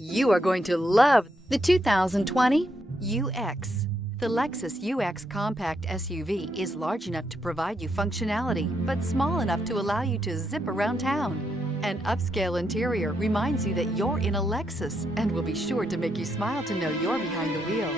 You are going to love the 2020 UX. The Lexus UX compact SUV is large enough to provide you functionality, but small enough to allow you to zip around town. An upscale interior reminds you that you're in a Lexus and will be sure to make you smile to know you're behind the wheel.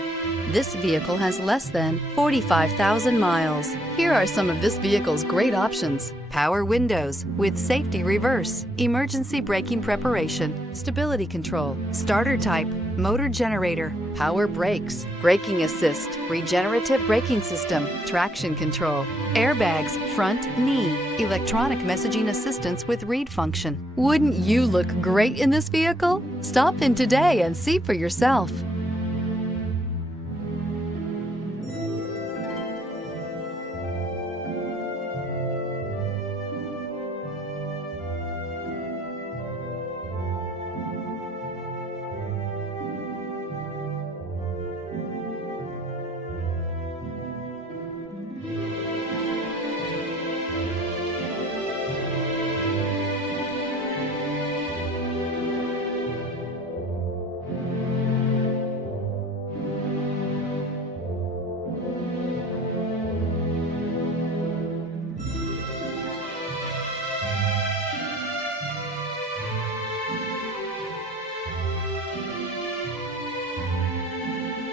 This vehicle has less than 45,000 miles. Here are some of this vehicle's great options: power windows with safety reverse, emergency braking preparation, stability control, starter type, motor generator, power brakes, braking assist, regenerative braking system, traction control, airbags, front knee, electronic messaging assistance with read function. Wouldn't you look great in this vehicle? Stop in today and see for yourself.